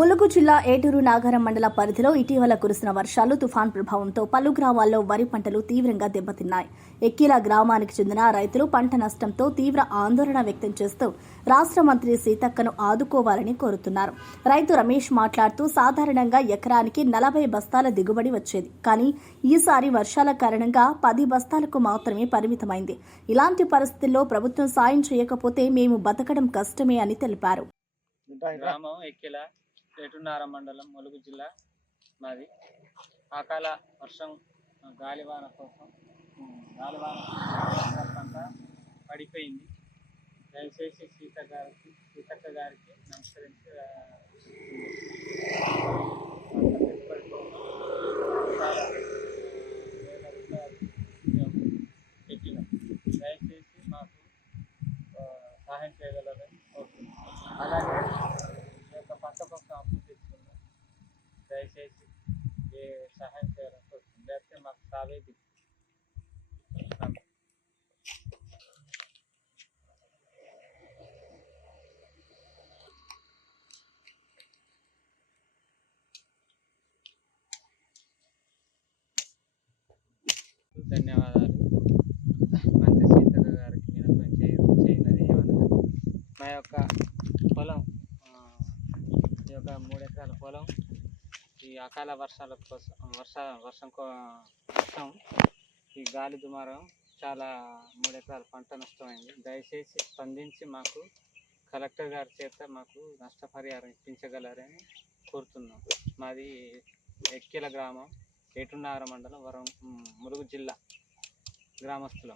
ములుగు జిల్లా ఏటూరు నాగారం మండల పరిధిలో ఇటీవల కురిసిన వర్షాలు తుఫాన్ ప్రభావంతో పలు గ్రామాల్లో వరి పంటలు తీవ్రంగా దెబ్బతిన్నాయి. ఎక్కిల గ్రామానికి చెందిన రైతులు పంట నష్టంతో తీవ్ర ఆందోళన వ్యక్తం చేస్తూ రాష్ట్ర మంత్రి సీతక్కను ఆదుకోవాలని కోరుతున్నారు. రైతు రమేష్ మాట్లాడుతూ సాధారణంగా ఎకరానికి 40 బస్తాల దిగుబడి వచ్చేది. కానీ ఈసారి వర్షాల కారణంగా 10 బస్తాలకు మాత్రమే పరిమితమైంది. ఇలాంటి పరిస్థితుల్లో ప్రభుత్వం సాయం చేయకపోతే మేము బతకడం కష్టమే అని తెలిపారు. గ్రామం ఎక్కిల ఏటున్నార మండలం ములుగు జిల్లా మాది. అకాల వర్షం గాలివాన కోసం పంట పడిపోయింది. దయచేసి సీతక్క గారికి నమస్కరించి పెట్టినాం. దయచేసి మాకు సహాయం చేయగలరని కోరుతున్నాం. అలాగే పంట కోసం అప్పు తెచ్చుకున్నాం. దయచేసి ఏ సహాయం చేయాలని కోరుతుంది. లేకపోతే మాకు సావే దిక్కు. ధన్యవాదాలు. మంత్రి సీతక్క గారికి విన్నపం చేయనది ఏమనగా మా యొక్క పొలం ఈ యొక్క 3 ఎకరాల పొలం ఈ అకాల వర్షాల కోసం వర్షం ఈ గాలి దుమారం చాలా 3 ఎకరాల పంట నష్టమైంది. దయచేసి స్పందించి మాకు కలెక్టర్ గారి చేత మాకు నష్టపరిహారం ఇప్పించగలరని కోరుతున్నాం. మాది ఎక్కిల గ్రామం ఏటున్నార మండలం ములుగు జిల్లా గ్రామస్తులం.